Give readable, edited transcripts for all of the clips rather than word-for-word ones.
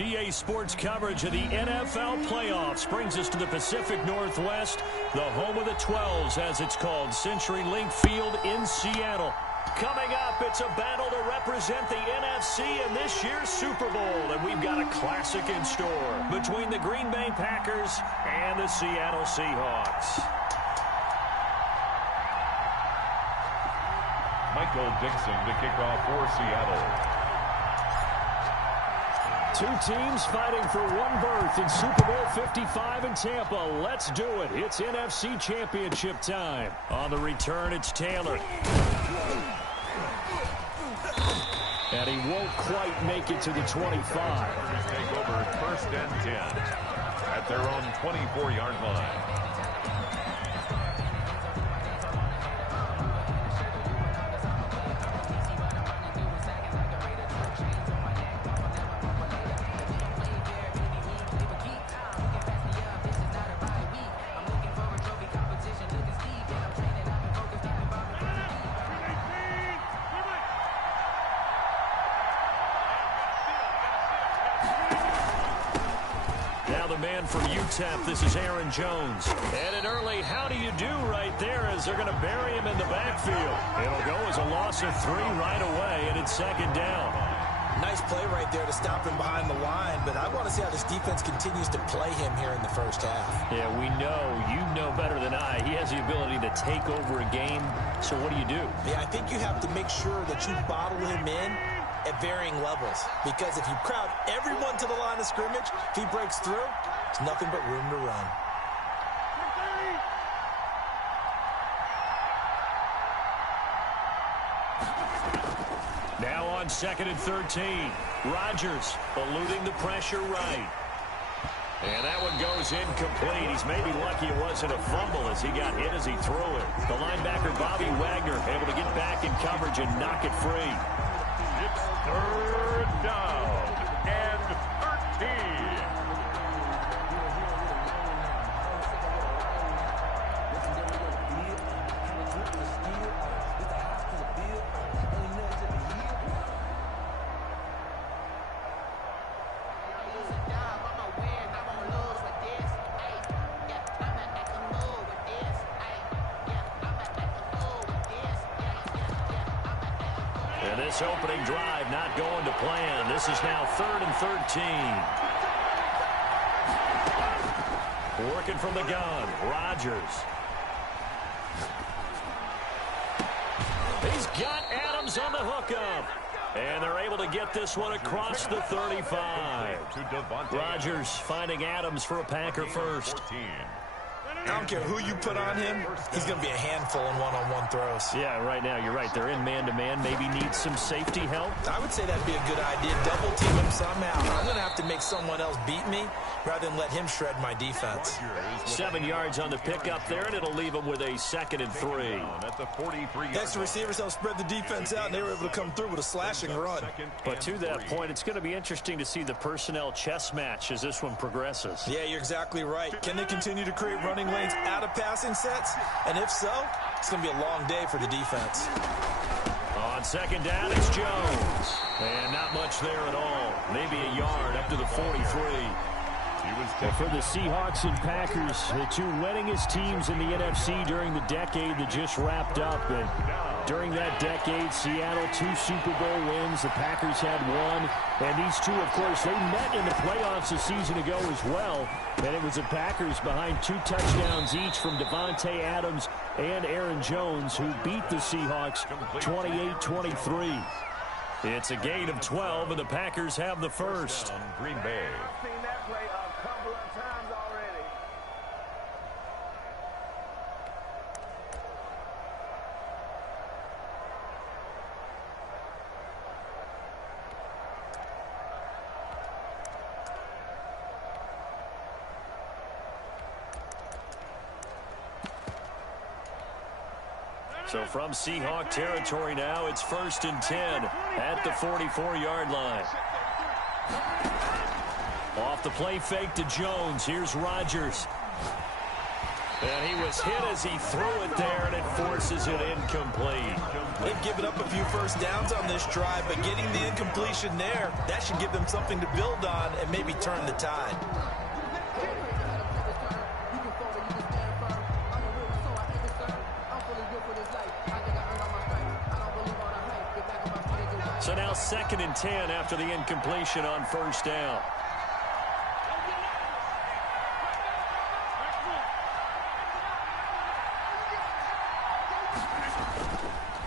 EA Sports coverage of the NFL playoffs brings us to the Pacific Northwest, the home of the 12s, as it's called, CenturyLink Field in Seattle. Coming up, it's a battle to represent the NFC in this year's Super Bowl, and we've got a classic in store between the Green Bay Packers and the Seattle Seahawks. Michael Dixon to kick off for Seattle. Two teams fighting for one berth in Super Bowl 55 in Tampa. Let's do it. It's NFC Championship time. On the return, it's Taylor. And he won't quite make it to the 25. Take over 1st and 10 at their own 24-yard line. From UTEP, this is Aaron Jones. And an early how do you do right there as they're going to bury him in the backfield. It'll go as a loss of 3 right away, and it's 2nd down. Nice play right there to stop him behind the line, but I want to see how this defense continues to play him here in the first half. Yeah, we know. You know better than I. He has the ability to take over a game, so what do you do? Yeah, I think you have to make sure that you bottle him in at varying levels, because if you crowd everyone to the line of scrimmage, if he breaks through, there's nothing but room to run. Now on 2nd and 13. Rodgers eluding the pressure right. And that one goes incomplete. He's maybe lucky it wasn't a fumble as he got hit as he threw it. The linebacker, Bobby Wagner, able to get back in coverage and knock it free. It's 3rd down and 13. This opening drive not going to plan. This is now 3rd and 13. Working from the gun, Rodgers. He's got Adams on the hookup. And they're able to get this one across the 35. Rodgers finding Adams for a Packer first. I don't care who you put on him, he's going to be a handful in one-on-one throws. Yeah, right now, you're right. They're in man-to-man. Maybe need some safety help. I would say that'd be a good idea. Double team him somehow. I'm going to have to make someone else beat me rather than let him shred my defense. 7 yards on the pickup there, and it'll leave him with a 2nd and 3. Next, the receivers helped spread the defense out, and they were able to come through with a slashing run. But to that point, it's going to be interesting to see the personnel chess match as this one progresses. Yeah, you're exactly right. Can they continue to create running lanes out of passing sets? And if so, it's going to be a long day for the defense. On 2nd down, it's Jones. And not much there at all. Maybe a yard up to the 43. And for the Seahawks and Packers, the two winningest teams in the NFC during the decade that just wrapped up. And during that decade, Seattle 2 Super Bowl wins. The Packers had 1. And these two, of course, they met in the playoffs a season ago as well. And it was the Packers behind 2 touchdowns each from Devontae Adams and Aaron Jones, who beat the Seahawks 28-23. It's a gain of 12, and the Packers have the first. Green Bay. So from Seahawk territory now, it's 1st and 10 at the 44-yard line. Off the play fake to Jones. Here's Rodgers. And he was hit as he threw it there, and it forces passes it incomplete. They've given up a few first downs on this drive, but getting the incompletion there, that should give them something to build on and maybe turn the tide. So now 2nd and 10 after the incompletion on first down.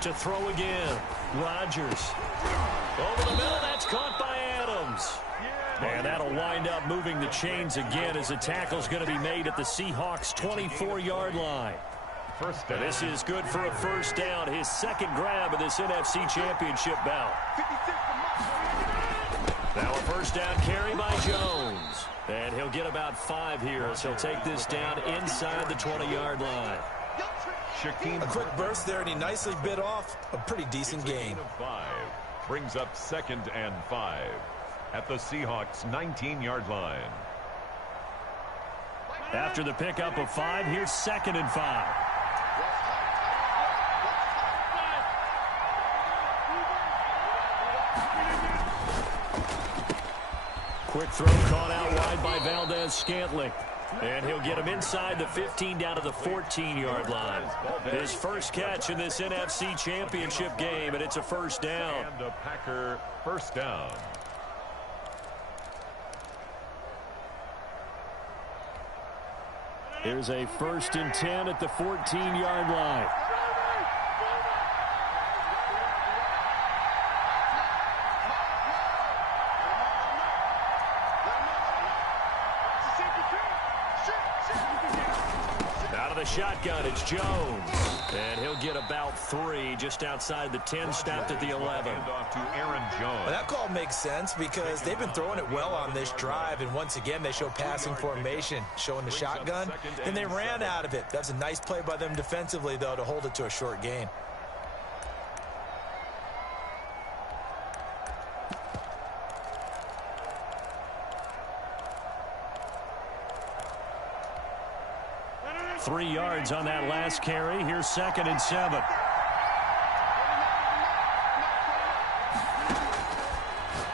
To throw again. Rodgers. Over the middle, that's caught by Adams. And that'll wind up moving the chains again as the tackle's going to be made at the Seahawks' 24-yard line. This is good for a first down, his 2nd grab of this NFC Championship bout. Now a first down carry by Jones. And he'll get about 5 here as he'll take this down inside the 20-yard line. A quick burst there, and he nicely bit off a pretty decent gain. 5 brings up 2nd and 5 at the Seahawks' 19-yard line. After the pickup of 5, here's 2nd and 5. Quick throw caught out wide by Valdez-Scantling. And he'll get him inside the 15 down to the 14-yard line. His first catch in this NFC Championship game, and it's a first down. And a Packer first down. Here's a 1st and 10 at the 14-yard line. Shotgun, it's Jones. And he'll get about 3 just outside the 10, stopped at the 11. Off to Aaron Jones. Well, that call makes sense because they've been throwing it well on this drive, and once again they show passing formation, showing the shotgun, and they ran out of it. That's a nice play by them defensively, though, to hold it to a short gain. Three yards on that last carry. Here's 2nd and 7.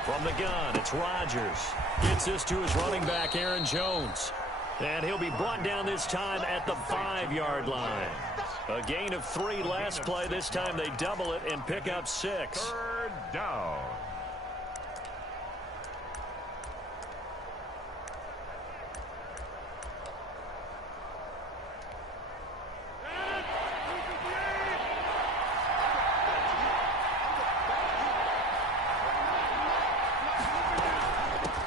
From the gun, it's Rodgers. Gets this to his running back, Aaron Jones. And he'll be brought down this time at the 5-yard line. A gain of 3 last play. This time they double it and pick up 6. 3rd down.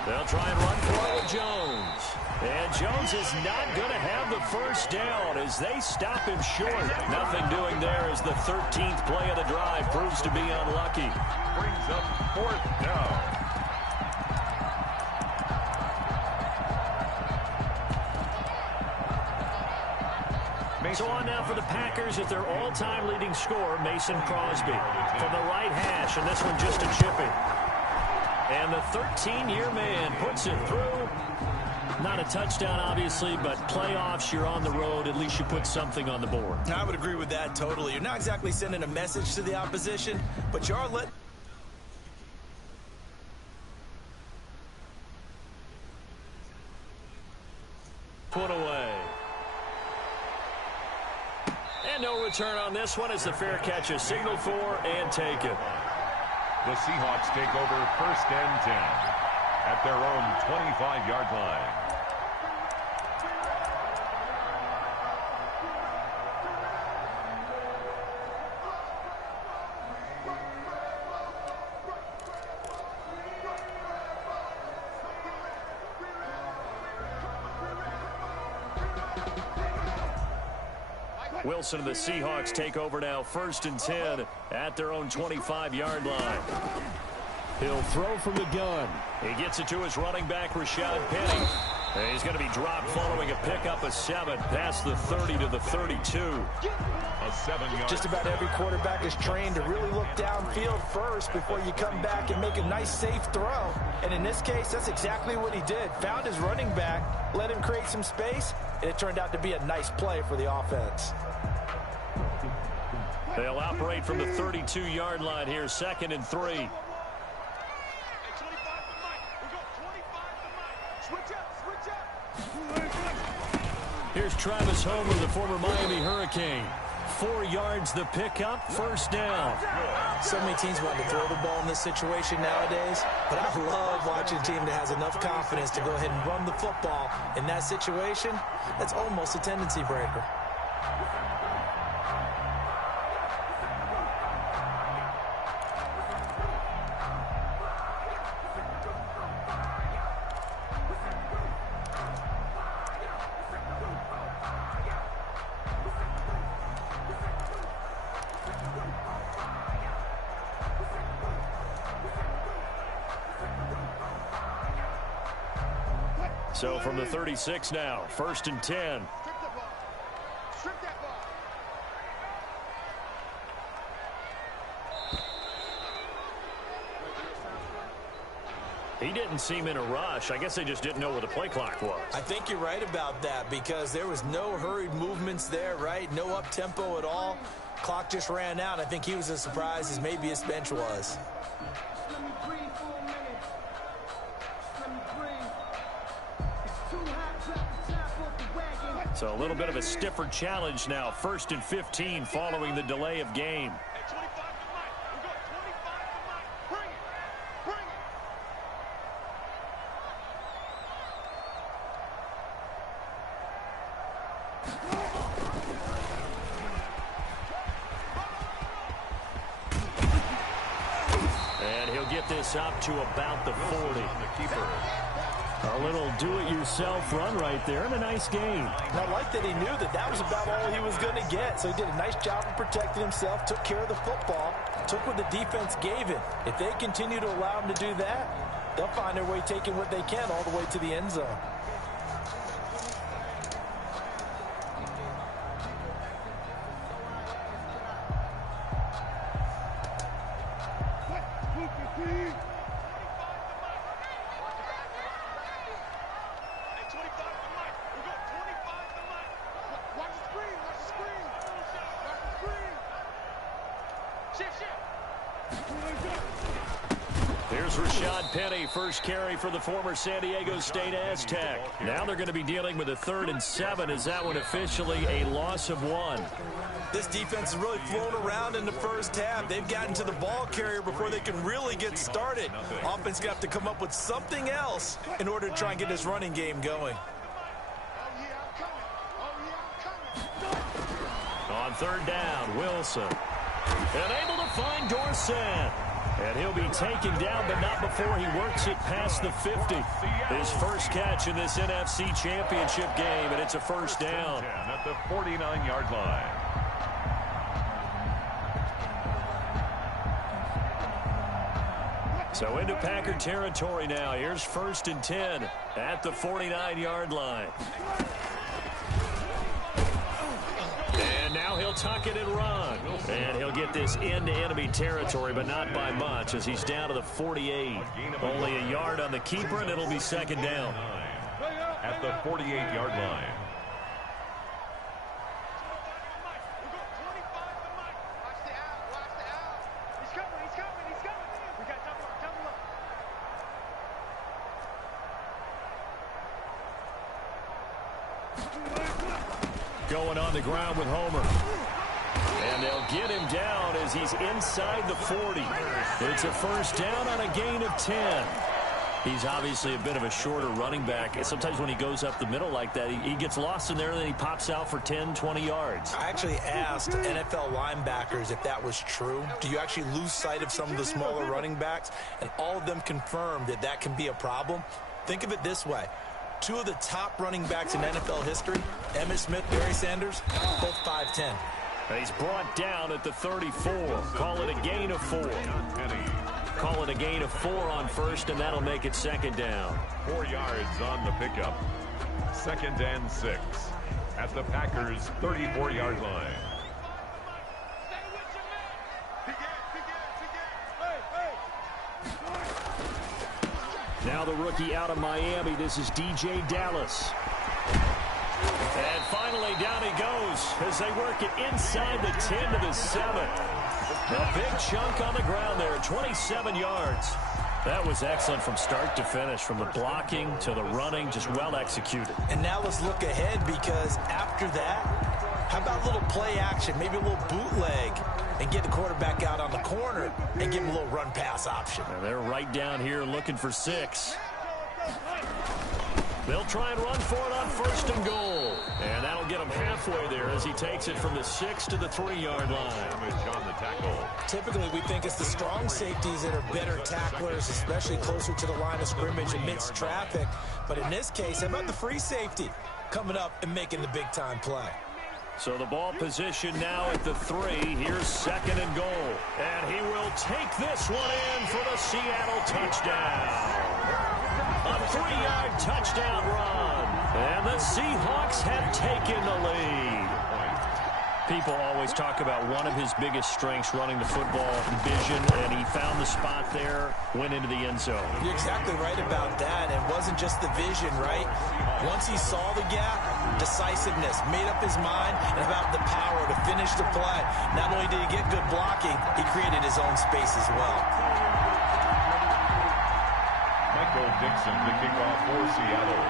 They'll try and run for it with Jones. And Jones is not going to have the first down as they stop him short. Nothing doing there as the 13th play of the drive proves to be unlucky. Brings up 4th down. So on now for the Packers at their all-time leading scorer, Mason Crosby. From the right hash, and this one just a chipping. And the 13-year man puts it through. Not a touchdown, obviously, but playoffs, you're on the road. At least you put something on the board. I would agree with that totally. You're not exactly sending a message to the opposition, but you are letting... Put away. And no return on this one as the fair catch is signaled for and taken. The Seahawks take over 1st and 10 at their own 25-yard line. Wilson and the Seahawks take over now 1st and 10 at their own 25-yard line. He'll throw from the gun. He gets it to his running back, Rashad Penny. And he's going to be dropped following a pickup of 7 past the 30 to the 32. A 7-yard. Just about every quarterback is trained to really look downfield first before you come back and make a nice, safe throw. And in this case, that's exactly what he did. Found his running back, let him create some space, and it turned out to be a nice play for the offense. They'll operate from the 32-yard line here, 2nd and 3. Here's Travis Homer, the former Miami Hurricane. 4 yards the pickup, 1st down. So many teams want to throw the ball in this situation nowadays, but I love watching a team that has enough confidence to go ahead and run the football. In that situation, that's almost a tendency breaker. So from the 36 now, 1st and 10. He didn't seem in a rush. I guess they just didn't know what the play clock was. I think you're right about that because there was no hurried movements there, right? No up-tempo at all. Clock just ran out. I think he was as surprised as maybe his bench was. So a little bit of a stiffer challenge now. 1st and 15 following the delay of game. And he'll get this up to about the 40. A little do-it-yourself run right there, and a nice game. And I like that he knew that that was about all he was going to get. So he did a nice job of protecting himself, took care of the football, took what the defense gave him. If they continue to allow him to do that, they'll find their way taking what they can all the way to the end zone. Here's Rashad Penny, first carry for the former San Diego State Aztec. Now they're going to be dealing with a 3rd and 7. Is that one officially a loss of 1? This defense has really flown around in the first half. They've gotten to the ball carrier before they can really get started. Offense going to have to come up with something else in order to try and get this running game going. On 3rd down, Wilson. And able to find Dorsett. And he'll be taken down, but not before he works it past the 50. His first catch in this NFC Championship game, and it's a 1st down. At the 49-yard line. So into Packer territory now. Here's 1st and 10 at the 49-yard line. And now he'll tuck it and run. And he'll get this into enemy territory, but not by much as he's down to the 48. Only a yard on the keeper, and it'll be 2nd down. At the 48-yard line. Going on the ground with Homer. And they'll get him down as he's inside the 40. It's a 1st down on a gain of 10. He's obviously a bit of a shorter running back. Sometimes when he goes up the middle like that, he gets lost in there, and then he pops out for 10, 20 yards. I actually asked NFL linebackers if that was true. Do you actually lose sight of some of the smaller running backs? And all of them confirmed that that can be a problem. Think of it this way. 2 of the top running backs in NFL history, Emmitt Smith, Barry Sanders, both 5'10". And he's brought down at the 34. Call it a gain of 4. Call it a gain of 4 on 1st, and that'll make it 2nd down. 4 yards on the pickup. 2nd and 6 at the Packers' 34-yard line. Now the rookie out of Miami. This is DJ Dallas. And finally down he goes. goes as they work it inside the 10 to the 7. A big chunk on the ground there, 27 yards. That was excellent from start to finish, from the blocking to the running, just well executed. And now let's look ahead, because after that, how about a little play action, maybe a little bootleg, and get the quarterback out on the corner and give him a little run-pass option. And they're right down here looking for 6. They'll try and run for it on 1st and goal. And that'll get him halfway there as he takes it from the 6 to the 3-yard line. On the tackle. Typically, we think it's the strong safeties that are better tacklers, especially closer to the line of scrimmage amidst traffic. But in this case, how about the free safety coming up and making the big-time play? So the ball position now at the 3. Here's 2nd and goal. And he will take this one in for the Seattle touchdown. A 3-yard touchdown run. And the Seahawks have taken the lead. People always talk about one of his biggest strengths, running the football, vision, and he found the spot there, went into the end zone. You're exactly right about that. It wasn't just the vision, right? Once he saw the gap, decisiveness, made up his mind, and about the power to finish the play. Not only did he get good blocking, he created his own space as well. Michael Dixon to kick off for Seattle.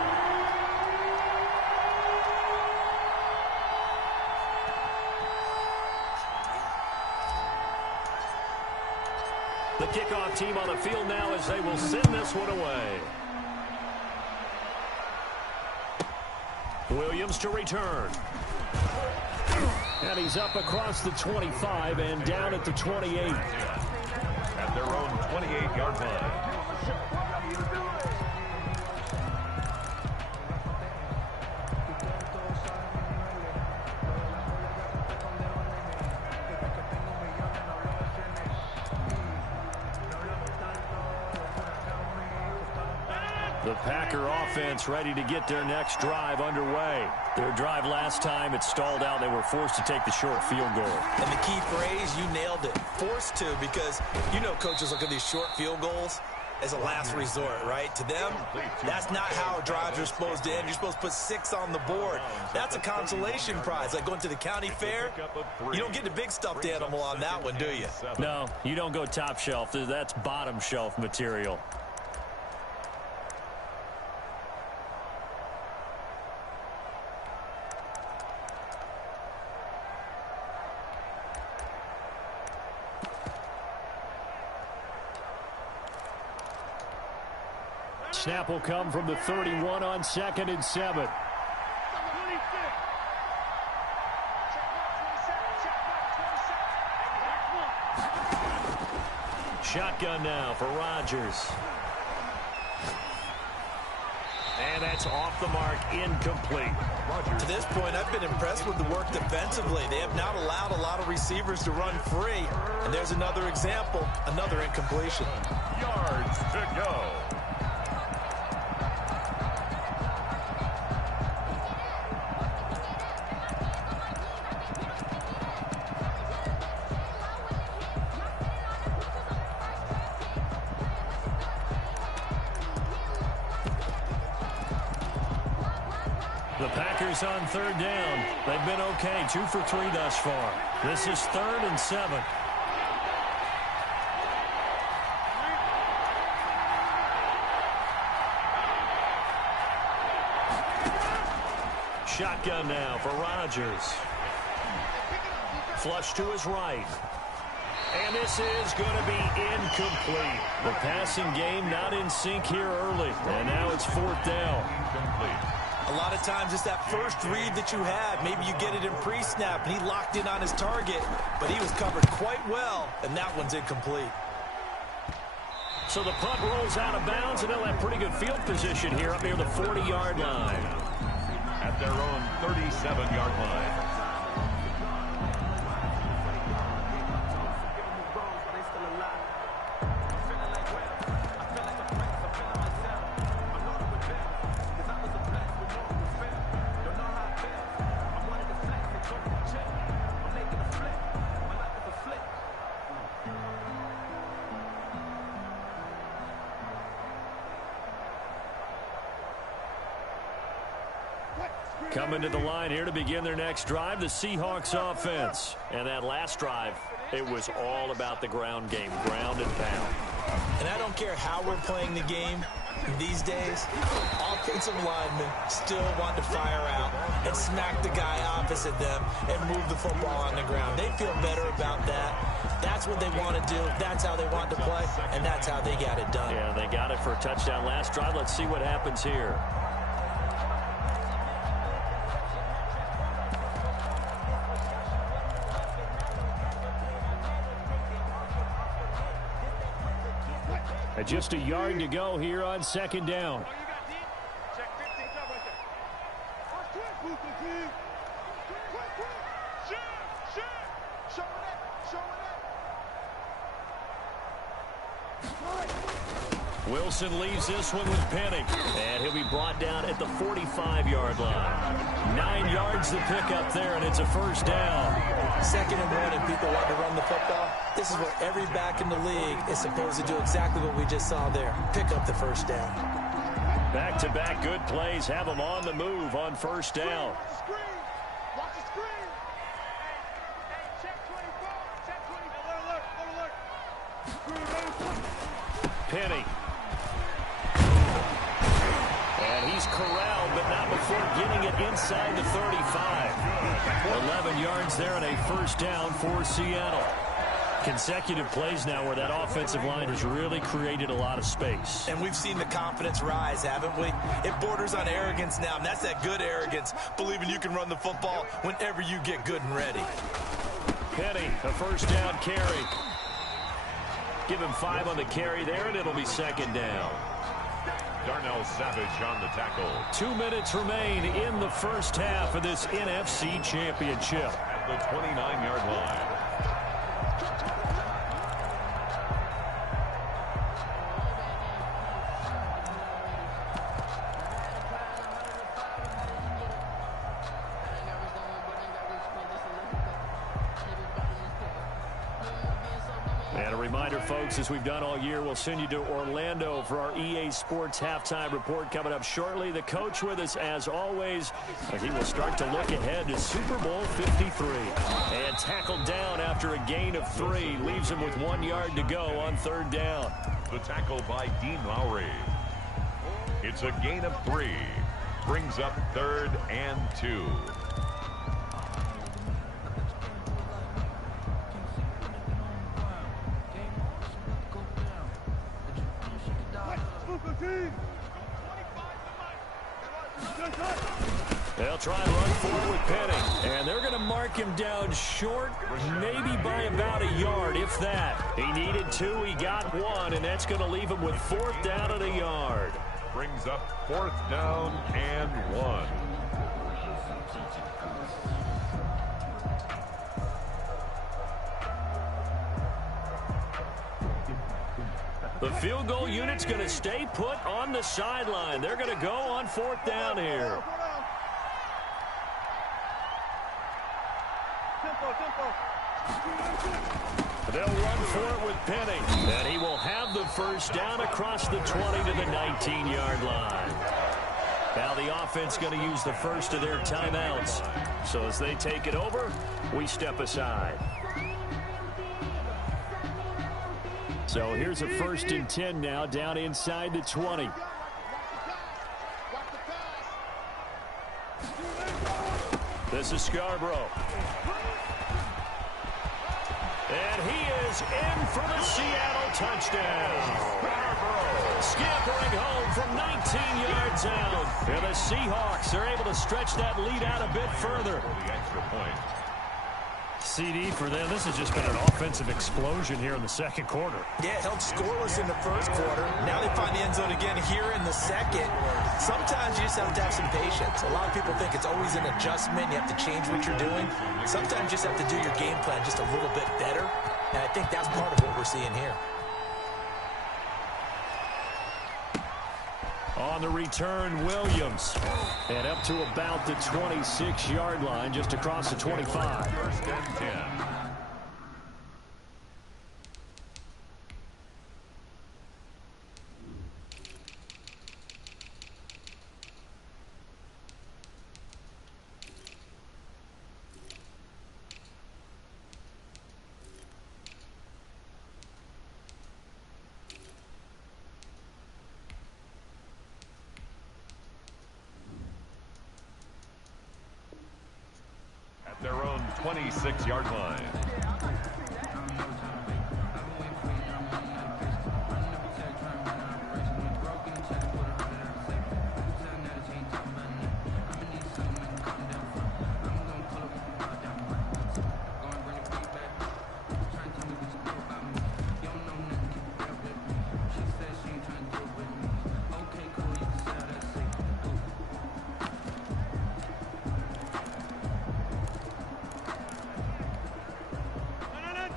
The kickoff team on the field now as they will send this one away. Williams to return. And he's up across the 25 and down at the 28. At their own 28-yard line. The Packer offense ready to get their next drive underway. Their drive last time, it stalled out. They were forced to take the short field goal. And the key phrase, you nailed it. Forced to, because you know coaches look at these short field goals as a last resort, right? To them, that's not how drives are supposed to end. You're supposed to put 6 on the board. That's a consolation prize. Like going to the county fair, you don't get the big stuffed animal on that one, do you? No, you don't go top shelf. That's bottom shelf material. Snap will come from the 31 on 2nd and 7. Shotgun now for Rodgers. And that's off the mark, incomplete. To this point, I've been impressed with the work defensively. They have not allowed a lot of receivers to run free. And there's another example, another incompletion. Yards to go. The Packers on 3rd down. They've been okay, 2 for 3 thus far. This is 3rd and 7. Shotgun now for Rodgers. Flush to his right. And this is going to be incomplete. The passing game not in sync here early. And now it's 4th down. Incomplete. A lot of times it's that first read that you have. Maybe you get it in pre-snap, and he locked in on his target, but he was covered quite well, and that one's incomplete. So the punt rolls out of bounds, and they'll have pretty good field position here up near the 40-yard line. At their own 37-yard line. Coming to the line here to begin their next drive, the Seahawks offense. And that last drive, it was all about the ground game, ground and pound. And I don't care how we're playing the game these days, offensive linemen still want to fire out and smack the guy opposite them and move the football on the ground. They feel better about that. That's what they want to do. That's how they want to play, and that's how they got it done. Yeah, they got it for a touchdown last drive. Let's see what happens here. Just a yard to go here on second down. Wilson leaves this one with Penny. And he'll be brought down at the 45-yard line. 9 yards to pick up there, and it's a first down. 2nd and 1, and people want to run the football. This is what every back in the league is supposed to do, exactly what we just saw there. Pick up the first down. Back-to-back good plays have them on the move on first down. Penny. And he's corralled, but not before getting it inside the 35. 11 yards there and a first down for Seattle. Consecutive plays now where that offensive line has really created a lot of space. And we've seen the confidence rise, haven't we? It borders on arrogance now, and that's that good arrogance, believing you can run the football whenever you get good and ready. Penny, a first down carry. Give him 5 on the carry there, and it'll be second down. Darnell Savage on the tackle. 2 minutes remain in the first half of this NFC Championship. At the 29-yard line. Folks, as we've done all year, we'll send you to Orlando for our EA Sports halftime report coming up shortly. The coach with us, as always, and he will start to look ahead to Super Bowl 53. And tackled down after a gain of 3. Leaves him with 1 yard to go on third down. The tackle by Dean Lowry. It's a gain of 3. Brings up 3rd and 2. They'll try and run forward with Penny. And they're going to mark him down short, maybe by about a yard, if that. He needed 2, he got 1, and that's going to leave him with 4th down and a yard. Brings up 4th down and 1. The field goal unit's going to stay put on the sideline. They're going to go on 4th down here. They'll run for it with Penny. And he will have the first down across the 20 to the 19-yard line. Now the offense going to use the first of their timeouts. So as they take it over, we step aside. So here's a 1st and 10 now, down inside the 20. This is Scarborough. And he is in for the Seattle touchdown. Scampering home from 19 yards out. And the Seahawks are able to stretch that lead out a bit further. The extra point. CD for them. This has just been an offensive explosion here in the second quarter. Yeah, held scoreless in the first quarter. Now they find the end zone again here in the second. Sometimes you just have to have some patience. A lot of people think it's always an adjustment. You have to change what you're doing. Sometimes you just have to do your game plan just a little bit better. And I think that's part of what we're seeing here. On the return, Williams. And up to about the 26-yard line, just across the 25. 1st and 10. 26-yard line.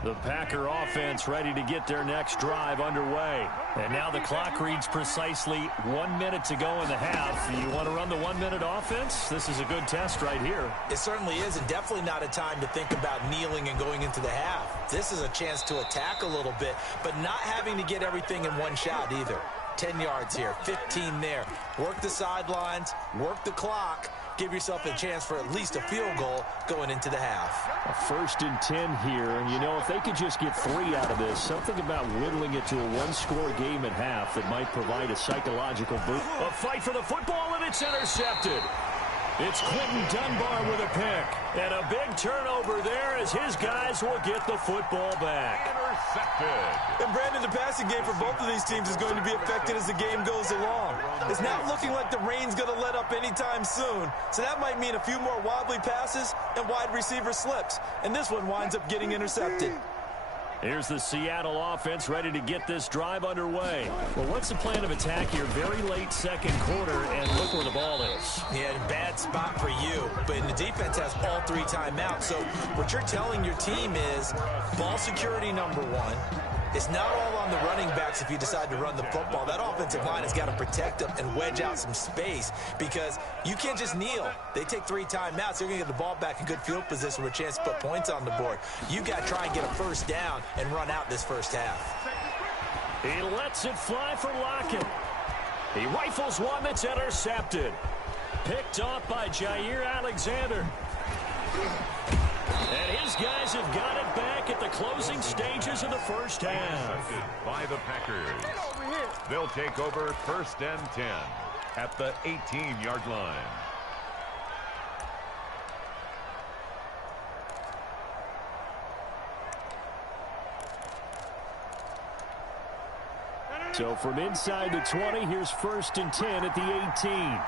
The Packer offense ready to get their next drive underway. And now the clock reads precisely 1 minute to go in the half. You want to run the 1 minute offense? This is a good test right here. It certainly is, and definitely not a time to think about kneeling and going into the half. This is a chance to attack a little bit, but not having to get everything in one shot either. 10 yards here, 15 there. Work the sidelines, work the clock. Give yourself a chance for at least a field goal going into the half. A 1st and 10 here, and you know, if they could just get 3 out of this, something about whittling it to a one-score game at half that might provide a psychological boost. A fight for the football, and it's intercepted. It's Quentin Dunbar with a pick, and a big turnover there as his guys will get the football back. Intercepted. And Brandon, the passing game for both of these teams is going to be affected as the game goes along. It's not looking like the rain's going to let up anytime soon, so that might mean a few more wobbly passes and wide receiver slips, and this one winds up getting intercepted. Here's the Seattle offense ready to get this drive underway. Well, what's the plan of attack here? Very late second quarter, and look where the ball is. Yeah, bad spot for you, but the defense has all 3 timeouts. So what you're telling your team is ball security number 1. It's not all on the running backs if you decide to run the football. That offensive line has got to protect them and wedge out some space because you can't just kneel. They take 3 timeouts. They're going to get the ball back in good field position with a chance to put points on the board. You got to try and get a first down and run out this first half. He lets it fly for Lockett. He rifles one that's intercepted. Picked off by Jair Alexander. And his guys have got it back at the closing stages of the first half. By the Packers. They'll take over 1st and 10 at the 18-yard line. So from inside the 20, here's 1st and 10 at the 18.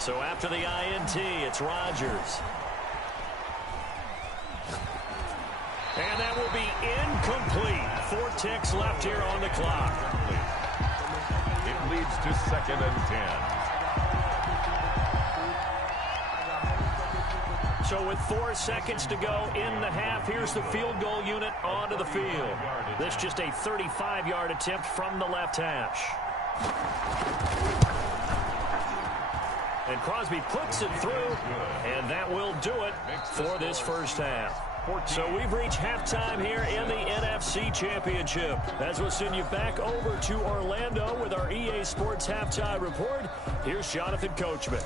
So after the INT, it's Rodgers. And that will be incomplete. 4 ticks left here on the clock. It leads to 2nd and 10. So with 4 seconds to go in the half, here's the field goal unit onto the field. This just a 35-yard attempt from the left hash. And Crosby puts it through, and that will do it for this first half. So we've reached halftime here in the NFC Championship. As we'll send you back over to Orlando with our EA Sports Halftime Report, here's Jonathan Coachman.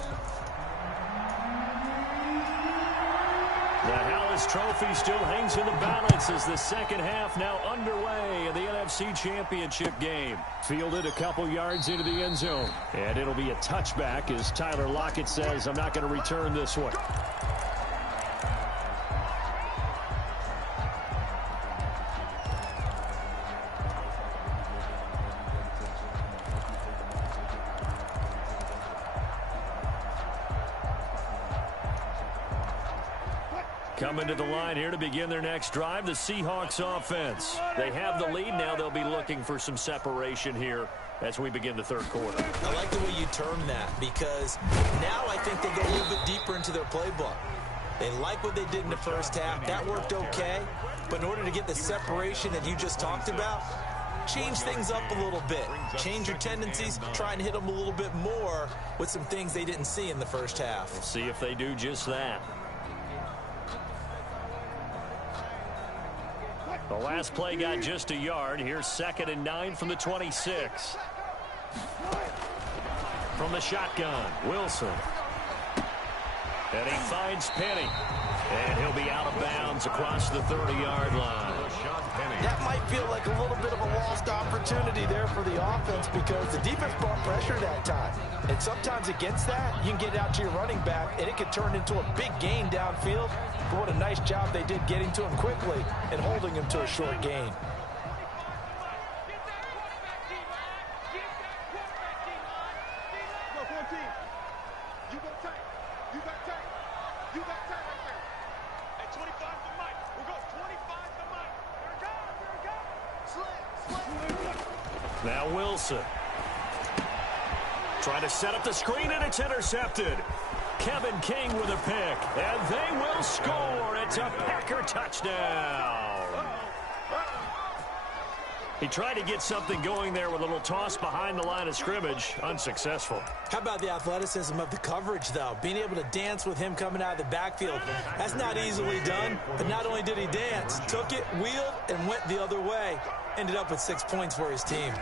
The Hallis Trophy still hangs in the balance as the second half now underway in the NFC Championship game. Fielded a couple yards into the end zone. And it'll be a touchback as Tyler Lockett says, I'm not going to return this one. Coming to the line here to begin their next drive, the Seahawks offense. They have the lead. Now they'll be looking for some separation here as we begin the third quarter. I like the way you term that because now I think they go a little bit deeper into their playbook. They like what they did in the first half. That worked okay. But in order to get the separation that you just talked about, change things up a little bit. Change your tendencies. Try and hit them a little bit more with some things they didn't see in the first half. We'll see if they do just that. The last play got just a yard. Here's 2nd and 9 from the 26. From the shotgun, Wilson. And he finds Penny. And he'll be out of bounds across the 30-yard line. That might feel like a little bit of a lost opportunity there for the offense because the defense brought pressure that time. And sometimes against that, you can get out to your running back, and it could turn into a big gain downfield. But what a nice job they did getting to him quickly and holding him to a short gain. Now Wilson. Trying to set up the screen, and it's intercepted. Kevin King with a pick, and they will score. It's a Packer touchdown. He tried to get something going there with a little toss behind the line of scrimmage. Unsuccessful. How about the athleticism of the coverage, though? Being able to dance with him coming out of the backfield. That's not easily done. But not only did he dance, took it, wheeled, and went the other way. Ended up with 6 points for his team.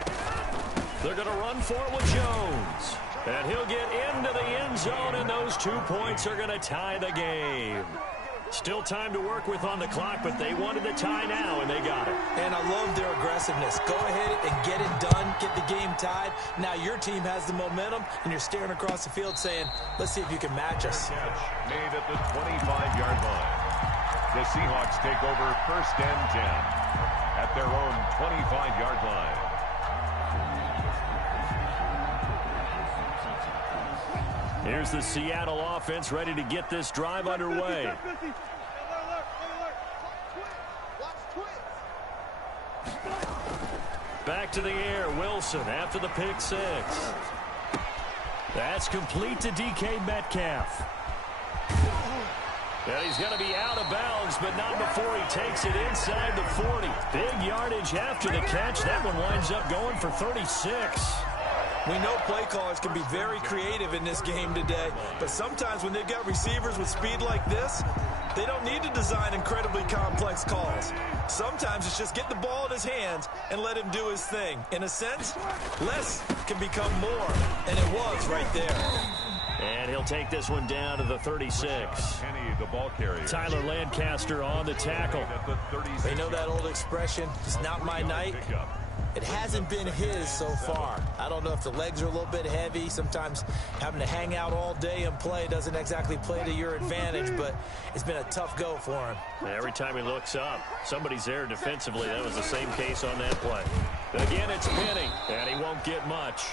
They're going to run for it with Jones. And he'll get into the end zone, and those 2 points are going to tie the game. Still time to work with on the clock, but they wanted the tie now, and they got it. And I love their aggressiveness. Go ahead and get it done, get the game tied. Now your team has the momentum, and you're staring across the field saying, let's see if you can match us. Made at the 25-yard line. The Seahawks take over 1st and 10 at their own 25-yard line. Here's the Seattle offense ready to get this drive underway. Back to the air, Wilson after the pick six. That's complete to DK Metcalf. And he's going to be out of bounds, but not before he takes it inside the 40. Big yardage after the catch. That one winds up going for 36. We know play callers can be very creative in this game today, but sometimes when they've got receivers with speed like this, they don't need to design incredibly complex calls. Sometimes it's just get the ball in his hands and let him do his thing. In a sense, less can become more, and it was right there. And he'll take this one down to the 36. Kenny, the ball carrier. Tyler Lancaster on the tackle. They know that old expression, it's not my night. It hasn't been his so far. I don't know if the legs are a little bit heavy. Sometimes having to hang out all day and play doesn't exactly play to your advantage, but it's been a tough go for him. Every time he looks up, somebody's there defensively. That was the same case on that play. Again, it's Penny, and he won't get much.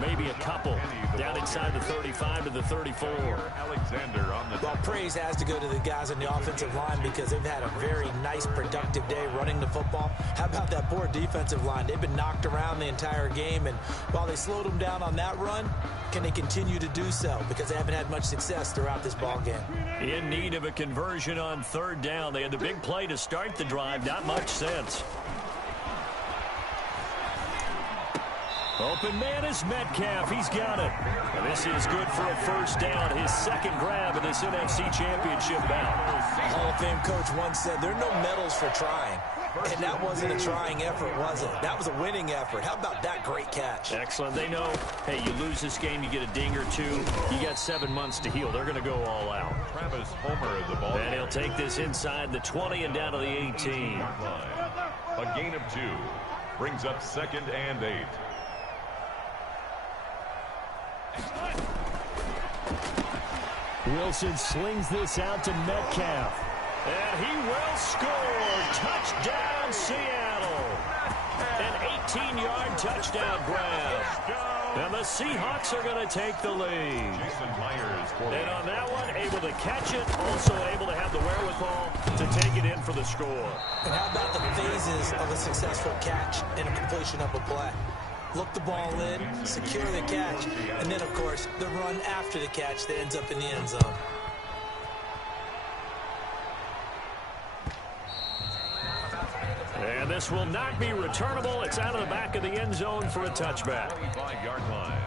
Maybe a couple down inside the 35 to the 34. Alexander on the well, praise has to go to the guys on the offensive line because they've had a very nice, productive day running the football. How about that poor defensive line? They've been knocked around the entire game, and while they slowed them down on that run, can they continue to do so? Because they haven't had much success throughout this ball game. In need of a conversion on 3rd down. They had the big play to start the drive. Not much sense. Open man is Metcalf. He's got it. And this is good for a 1st down. His 2nd grab of this NFC Championship bout. Hall of Fame coach once said, there are no medals for trying. And that wasn't a trying effort, was it? That was a winning effort. How about that great catch? Excellent. They know, hey, you lose this game, you get a ding or two. You got 7 months to heal. They're going to go all out. Travis Homer is the ball. And he'll take this inside the 20 and down to the 18. A gain of 2. Brings up 2nd and 8. Wilson slings this out to Metcalf. And he will score. Touchdown, Seattle. An 18-yard touchdown grab. And the Seahawks are going to take the lead. And on that one, able to catch it, also able to have the wherewithal to take it in for the score. And how about the phases of a successful catch and a completion of a play? Look the ball in, secure the catch, and then, of course, the run after the catch that ends up in the end zone. And this will not be returnable. It's out of the back of the end zone for a touchback. 25-yard line.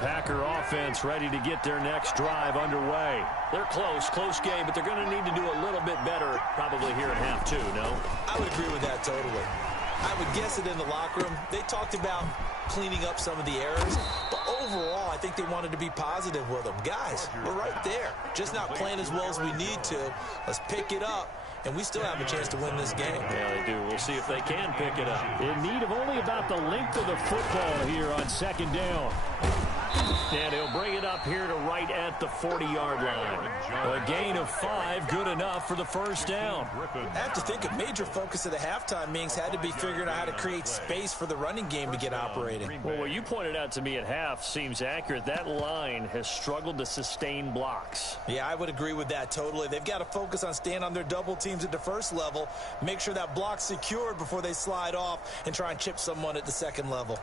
Packer offense ready to get their next drive underway. They're close game, but they're going to need to do a little bit better probably here at half two, no? I would agree with that totally. I would guess it in the locker room. They talked about cleaning up some of the errors, but overall, I think they wanted to be positive with them. Guys, we're right there. Just not playing as well as we need to. Let's pick it up, and we still have a chance to win this game. Yeah, they do. We'll see if they can pick it up. In need of only about the length of the football here on second down. And he'll bring it up here to right at the 40-yard line. A gain of 5, good enough for the first down. I have to think a major focus of the halftime meetings had to be figuring out how to create space for the running game to get operating. Well, what you pointed out to me at half seems accurate. That line has struggled to sustain blocks. Yeah, I would agree with that totally. They've got to focus on staying on their double teams at the first level, make sure that block's secured before they slide off and try and chip someone at the second level.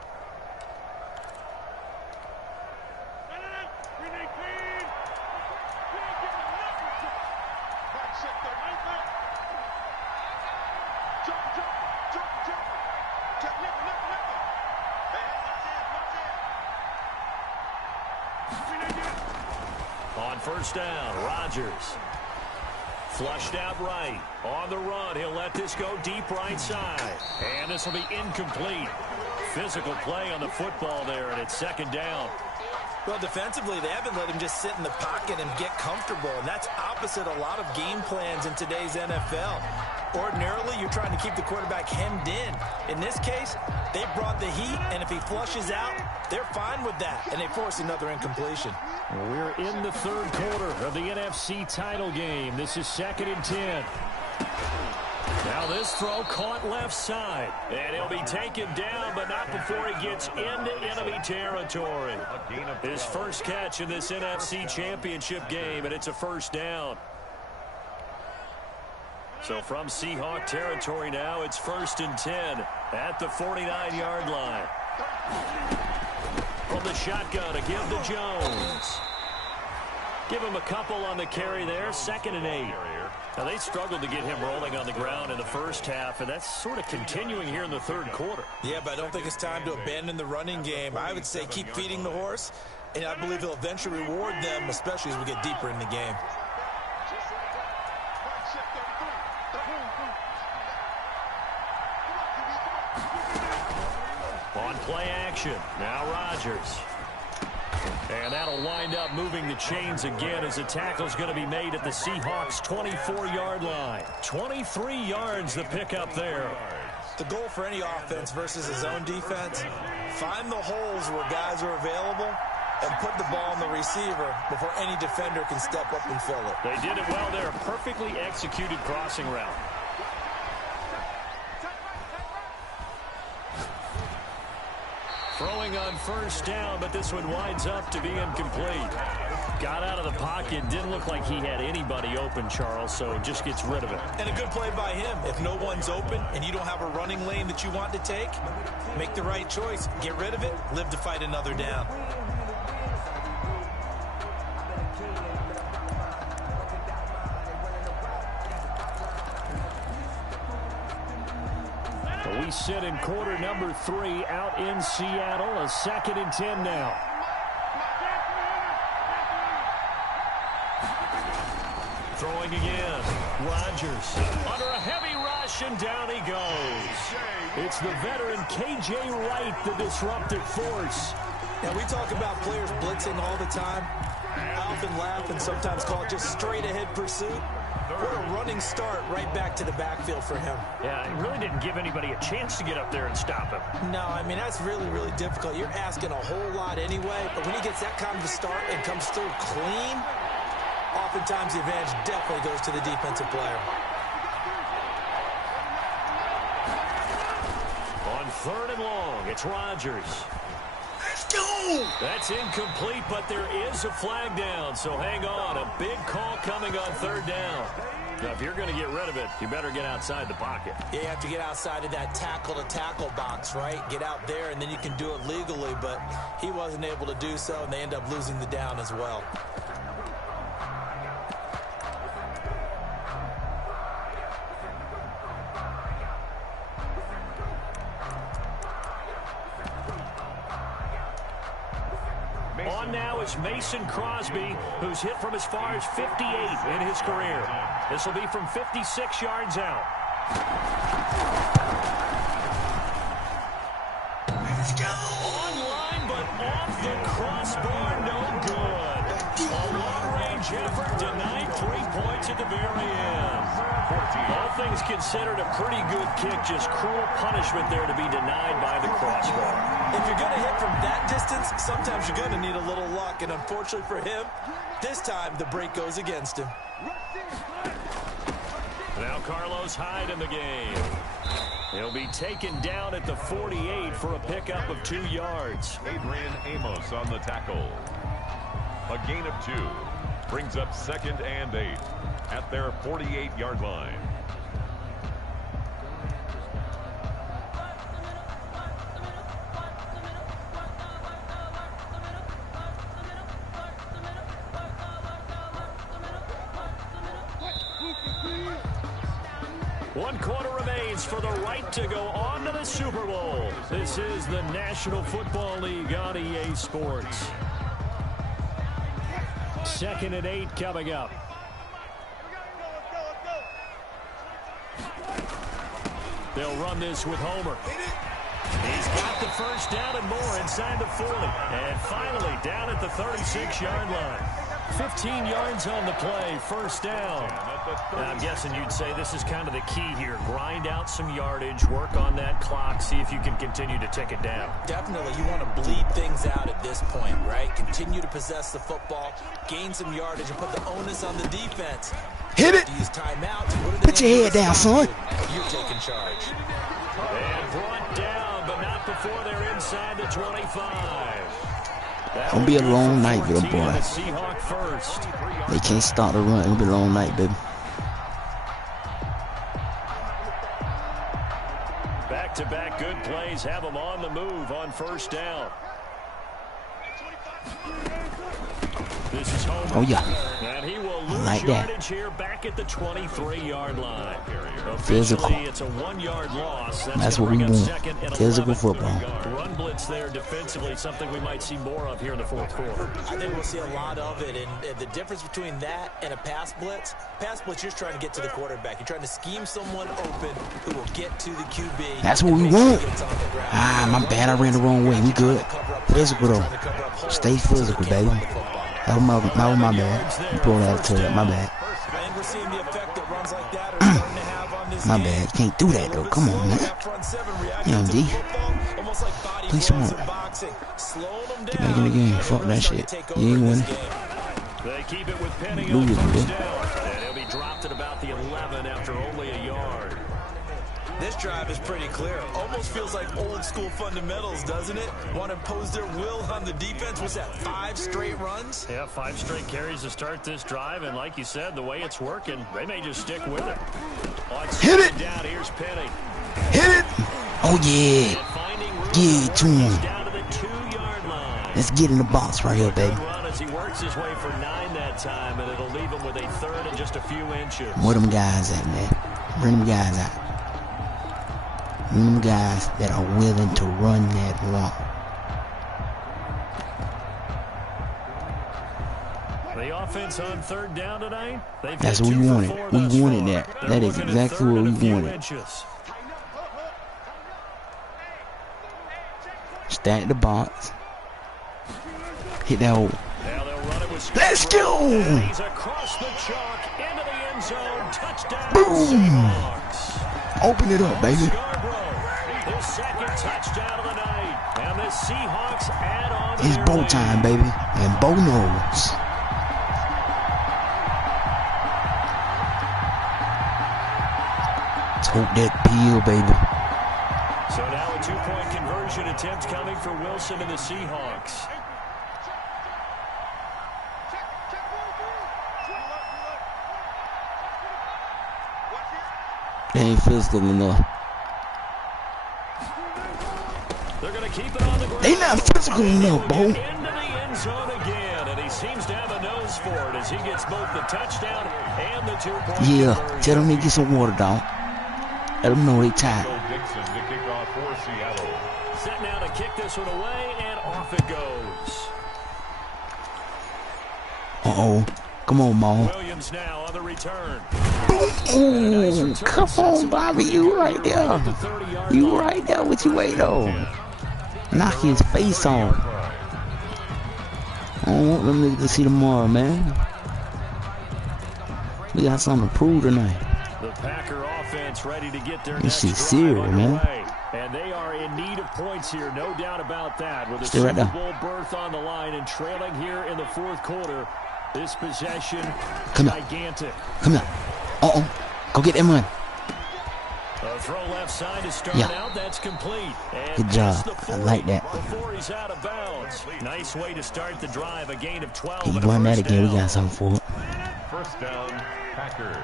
On first down, Rodgers. Flushed out right. On the run, he'll let this go deep right side. And this will be incomplete. Physical play on the football there, and it's second down. Well, defensively, they haven't let him just sit in the pocket and get comfortable, and that's opposite a lot of game plans in today's NFL. Ordinarily, you're trying to keep the quarterback hemmed in. In this case, they brought the heat, and if he flushes out, they're fine with that, and they force another incompletion. We're in the third quarter of the NFC title game. This is 2nd and 10. Now this throw caught left side. And he'll be taken down, but not before he gets into enemy territory. His first catch in this NFC championship game, and it's a first down. So from Seahawk territory now, it's 1st and 10 at the 49-yard line. From the shotgun, a give to Jones. Give him a couple on the carry there, 2nd and 8. Now, they struggled to get him rolling on the ground in the first half, and that's sort of continuing here in the third quarter. Yeah, but I don't think it's time to abandon the running game. I would say keep feeding the horse, and I believe he'll eventually reward them, especially as we get deeper in the game. On play action, now Rodgers. And that'll wind up moving the chains again as the tackle's going to be made at the Seahawks' 24-yard line. 23 yards the pickup there. The goal for any offense versus his own defense, find the holes where guys are available and put the ball on the receiver before any defender can step up and fill it. They did it well there. Perfectly executed crossing route. Throwing on first down, but this one winds up to be incomplete. Got out of the pocket. Didn't look like he had anybody open, Charles, so just gets rid of it. And a good play by him. If no one's open and you don't have a running lane that you want to take, make the right choice. Get rid of it. Live to fight another down. We sit in quarter number 3 out in Seattle. A 2nd and 10 now. Throwing again. Rodgers under a heavy rush, and down he goes. It's the veteran K.J. Wright, the disruptive force. And we talk about players blitzing all the time. I often laugh and sometimes call it just straight-ahead pursuit. What a running start right back to the backfield for him. Yeah, it really didn't give anybody a chance to get up there and stop him. No, I mean, that's really, really difficult. You're asking a whole lot anyway, but when he gets that kind of a start and comes through clean, oftentimes the advantage definitely goes to the defensive player. On 3rd and long, it's Rodgers. Let's go! That's incomplete, but there is a flag down, so hang on. A big call coming on 3rd down. Now, if you're going to get rid of it, you better get outside the pocket. Yeah, you have to get outside of that tackle-to-tackle box, right? Get out there, and then you can do it legally, but he wasn't able to do so, and they end up losing the down as well. course, Mason Crosby, who's hit from as far as 58 in his career. This will be from 56 yards out. Let's go. Online, but off the crossbar, no good. A long-range effort denied 3 points at the very end. All things considered, a pretty good kick, just cruel punishment there to be denied by the crossbar. If you're going to hit from that distance, sometimes you're going to need a little luck, and unfortunately for him, this time the break goes against him. Now Carlos Hyde in the game. He'll be taken down at the 48 for a pickup of 2 yards. Adrian Amos on the tackle. A gain of 2. Brings up 2nd and 8 at their 48-yard line. One quarter remains for the right to go on to the Super Bowl. This is the National Football League on EA Sports. 2nd and 8 coming up. They'll run this with Homer. He's got the first down and more inside the 40. And finally down at the 36-yard line. 15 yards on the play, first down. And I'm guessing you'd say this is kind of the key here. Grind out some yardage, work on that clock, see if you can continue to tick it down. Definitely, you want to bleed things out at this point, right? Continue to possess the football, gain some yardage, and put the onus on the defense. Hit it! Use timeouts. Put your head down, son. You're taking charge. And brought down, but not before they're inside the 25. Gonna be a long night for them, boy. They can't start the run. It'll be a long night, baby. Back-to-back good plays have them on the move on first down. This is Homer. Oh, yeah. And he will lose like that. yardage here back at the 23-yard line. Physical. It's a 1-yard loss. That's what we want. Physical football. Run blitz there defensively, something we might see more of here in the fourth quarter. I think we'll see a lot of it, and the difference between that and a pass blitz, you're trying to get to the quarterback. You're trying to scheme someone open who will get to the QB. That's what we want. Ah, my bad. I ran the wrong way. We good. Physical, though. Stay physical, baby. That was my bad. You pulled that to it. My bad. My bad. You can't do that, though. Come on, man. Young D. Play smart. Get back in the game. Fuck that shit. You ain't winning. They keep it with Penny on Lose, first man. down. And he'll be dropped at about the 11 after only a yard. This drive is pretty clear. Almost feels like old school fundamentals, doesn't it? Want to impose their will on the defense. Was that 5 straight runs? Yeah, 5 straight carries to start this drive. And like you said, the way it's working, they may just stick with it. Hit it! Down, here's Penny. Hit it! Oh, yeah. Give it to him. Down to the 2-yard line. Let's get in the box right here, baby. Run as he works his way for 9 that time, and it'll leave him with a 3rd and just a few inches. Where them guys at, man? Bring them guys out. Bring them guys that are willing to run that rock. The offense on 3rd down tonight. That's what we wanted. We wanted that. That is exactly what we wanted. Stack the box. Hit that hole. Let's go! He's across the chalk into the end zone. Touchdown. Boom! Open it up, baby. His 2nd touchdown of the night. And the Seahawks add on. It's bow time, baby. And Bo knows. Tote that peel, baby. So now a 2-point conversion attempt coming for Wilson and the Seahawks. They ain't physical enough. They're going to keep it on the ground. They not physical enough, Bo. Into the end zone again, and he seems to have a nose for it as he gets both the touchdown and the 2-point Yeah, conversion. tell them to get some water, dog. Let them know they tired. Dixon to kick off for Seattle. Set now to kick this one away, and off it goes. Uh-oh. Come on, Maul. Williams now on the return. Ooh, come on, Bobby. You right there. You right there. What you wait on? Knock his face off. I don't want them niggas to see tomorrow, man. We got something to prove tonight. The Packer offense ready to get their This next shit's serious, man. And they are in need of points here, no doubt about that. With a Stay right Super there. Bowl berth on the line and trailing here in the fourth quarter. This possession, gigantic. Come here. Uh-oh. Go get that money. A throw left side to start out. That's complete. And good job. I like that. Before he's out of bounds. Nice way to start the drive. A gain of 12. Keep run that again. We got something for it. First down, Packers.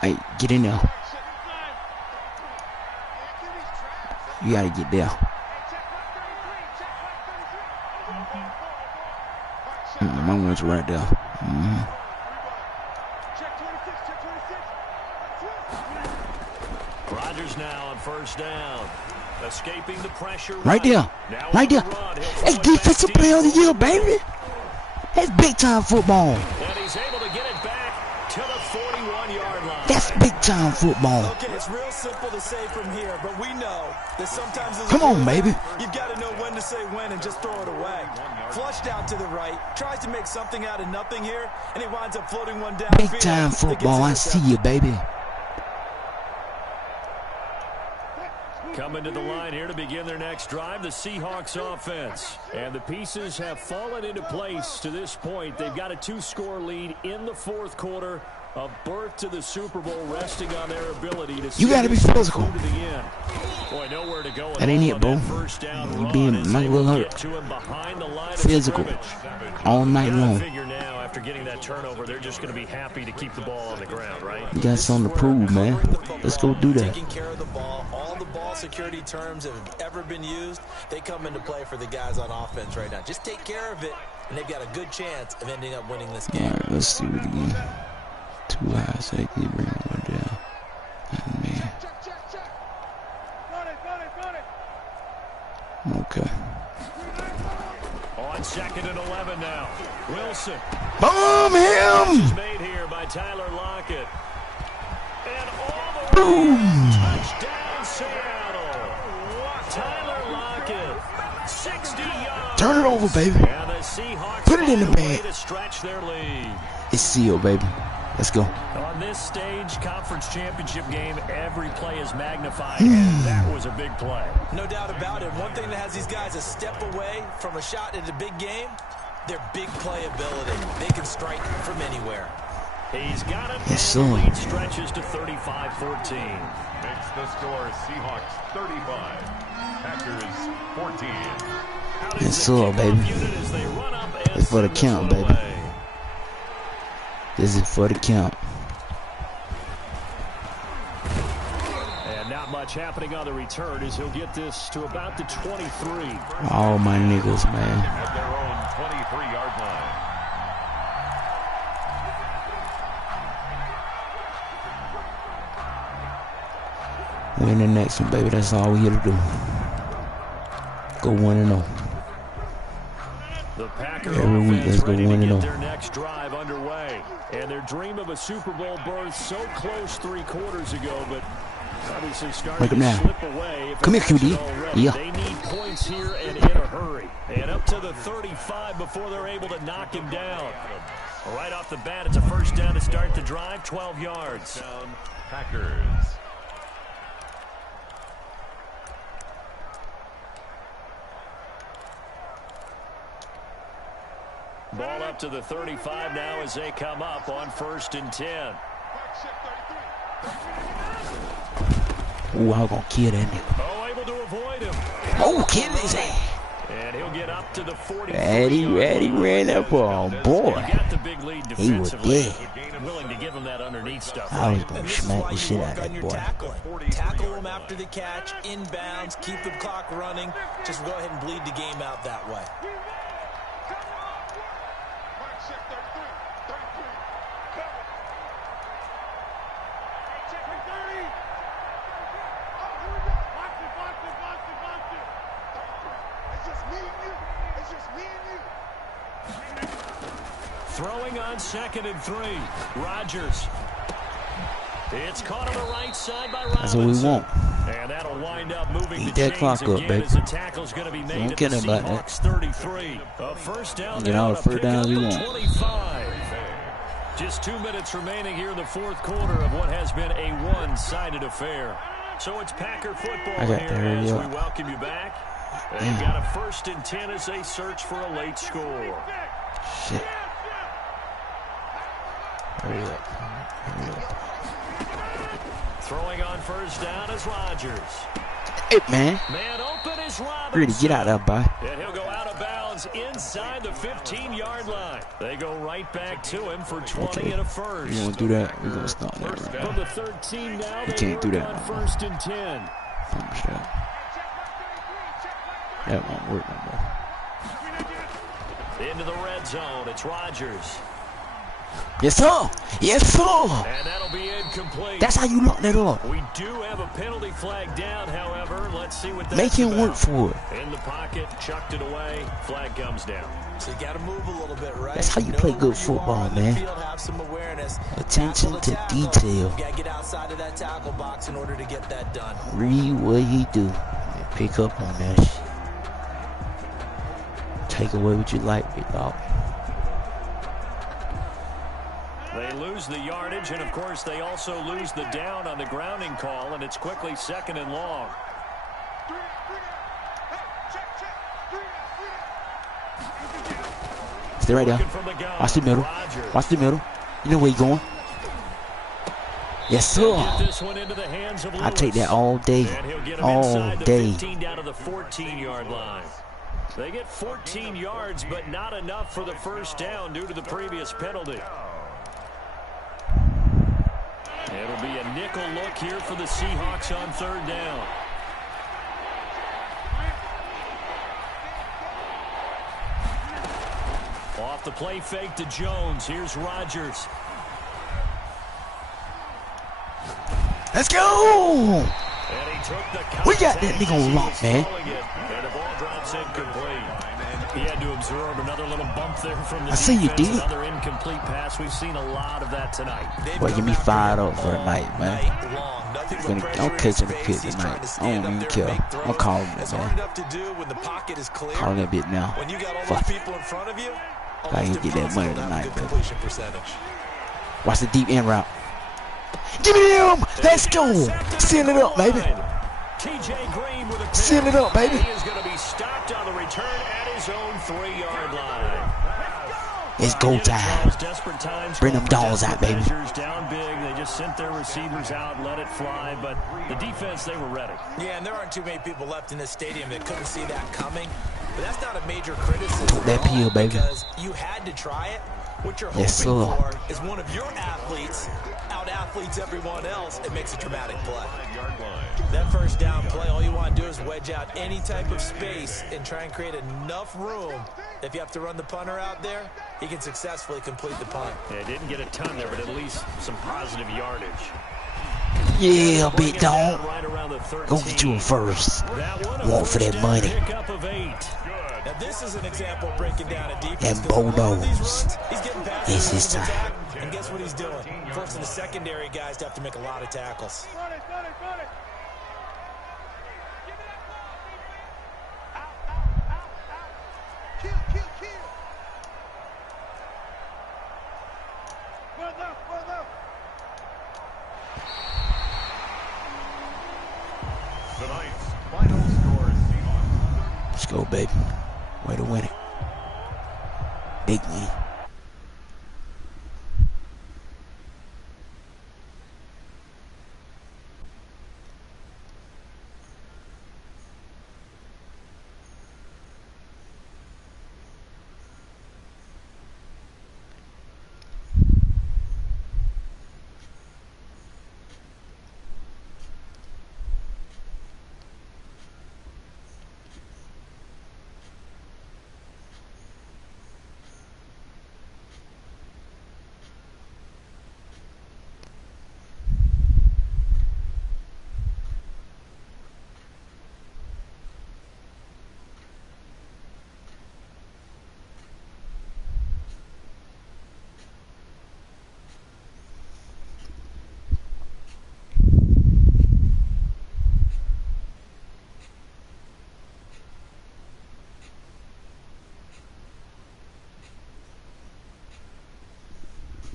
Hey, get in there. You gotta get there. My one's right there. Rodgers now on first down. Escaping the pressure. Right there. Right there. Hey, defensive player of the year, baby. That's big time football. And he's able to get it back to the 41-yard line. That's big time football. Okay, it's real simple to say from here, but we know that sometimes Come on, baby. You've got to know when to say when and just throw it away. Flushed out to the right, tries to make something out of nothing here, and he winds up floating one down. Big time football. I see you, baby. Coming to the line here to begin their next drive, the Seahawks offense. And the pieces have fallen into place to this point. They've got a 2-score lead in the fourth quarter. A berth to the Super Bowl resting on their ability to You gotta be physical. To the end. Boy, nowhere to go. That ain't it, bro. You being not a little hurt. Physical. All night long. Figure now, after getting that turnover, they're just going to be happy to keep the ball on the ground, right? You got something to prove, man. Let's go do that. Taking care of the ball. All the ball security terms that have ever been used, they come into play for the guys on offense right now. Just take care of it, and they've got a good chance of ending up winning this game. All right, let's do it again. Too high, so I can bring one down. Oh, man. Okay. On second and 11 now. Wilson. Bomb him! Made here by Tyler Lockett. And all the Boom! touchdown Seattle. Tyler Lockett. 60 yards. Turn it over, baby. And the Seahawks Put it in the bag. to stretch their lead. It's sealed, baby. Let's go. On this stage, conference championship game, every play is magnified, and that was a big play. No doubt about it. One thing that has these guys a step away from a shot at a big game, their big play ability. They can strike from anywhere. He's got it, Yes, and the sir. lead stretches to 35-14. Makes the score Seahawks 35, Packers 14. Yes, sir, baby. It's for the count, baby. This is for the count. And not much happening on the return as he'll get this to about the 23. All my niggas, man. At their own 23-yard line. Win the next one, baby. That's all we here to do. Go 1-0. The Packer Every week, let's go ready to 1-0. get their next drive underway. And their dream of a Super Bowl berth so close 3 quarters ago, but obviously starting to slip away. Come here, QD. Yeah. They need points here and in a hurry. And up to the 35 before they're able to knock him down. Right off the bat, it's a first down to start the drive, 12 yards. Down, Packers. Ball up to the 35 now as they come up on 1st and 10. Ooh, I'm gonna kill that nigga. Oh, able to avoid him. Oh, kill his ass. And he'll get up to the 40. Ready, ran that ball. Boy, Got the big lead he was defensively. dead. Willing to give him that underneath stuff. I was gonna smack the shit out of that boy. Tackle him after the catch, inbounds, keep the clock running. Just go ahead and bleed the game out that way. throwing on 2nd and 3. Rodgers. It's caught on the right side by Robinson. That's what we want. And that'll wind up moving Eat the that chains clock up, again baby. as the tackle's going to be made Don't at care the about that. Seahawks 33. A first down. Get all the first downs you want. 25. Just 2 minutes remaining here in the fourth quarter of what has been a one-sided affair. So it's Packer football here as we welcome you back. They've got a 1st and 10 as they search for a late score. Shit. Hurry up. Hurry up. Throwing on first down is Rodgers. Hey, man. Man open is Robinson. Really, get out there, boy. And he'll go out of bounds inside the 15-yard line. They go right back to him for 20 and a first. You want to do that? We're going to start that right From the 13 now, you can't do that. on 1st and 10. That won't work no more. Into the red zone. It's Rodgers. Yes, sir. Yes, sir. And that'll be incomplete. That's how you lock that up. We do have a penalty flag down, however. Let's see what that's Make him about. work for it. In the pocket, chucked it away. Flag comes down. So you got to move a little bit, right? That's how you play good football, man. Have some awareness. Attention to detail. You got to get outside of that tackle box in order to get that done. Read what he do and pick up on that shit. Take away what you like, big dog. They lose the yardage, and of course they also lose the down on the grounding call, and it's quickly 2nd and long. Stay right there. Watch the middle. Watch the middle. You know where you're going. Yes, sir. I take that all day. All day. Down to the 14-yard line. They get 14 yards, but not enough for the first down due to the previous penalty. It'll be a nickel look here for the Seahawks on 3rd down. Off the play fake to Jones. Here's Rodgers. Let's go! And he took the We got that nigga on lock, man. And the ball drops incomplete. He had to absorb another little bump there from the I see you, D. Another incomplete pass. We've seen a lot of that tonight. Boy, get me fired up for tonight, man. I'm catching the pit tonight. I don't even care. I'm calling it, man. Calling that bit now. Fuck it. I can get that money tonight, baby. Watch the deep end route. Give me him! Let's go! Seal it up, baby. Seal it up, baby. He is going to be stopped on the return at his own 3-yard line. It's go time. Bring them dogs out, baby. Down big. They just sent their receivers out and let it fly, but the defense, they were ready. Yeah, and there aren't too many people left in this stadium that couldn't see that coming. But that's not a major criticism. Put that peel, baby. Because you had to try it. What you're hoping for is one of your athletes out-athletes everyone else. It makes a dramatic play. That first down play, all you want to do is wedge out any type of space and try and create enough room. If you have to run the punter out there, he can successfully complete the punt. Yeah, didn't get a ton there, but at least some positive yardage. Yeah, big dog. Go get you a first. Want for that money. Now this is an example of breaking down a defense. And Bo knows. It's his time. And guess what he's doing? Forcing the secondary guys to have to make a lot of tackles. Tonight's final score, Seahawks. Let's go, baby. Way to win it.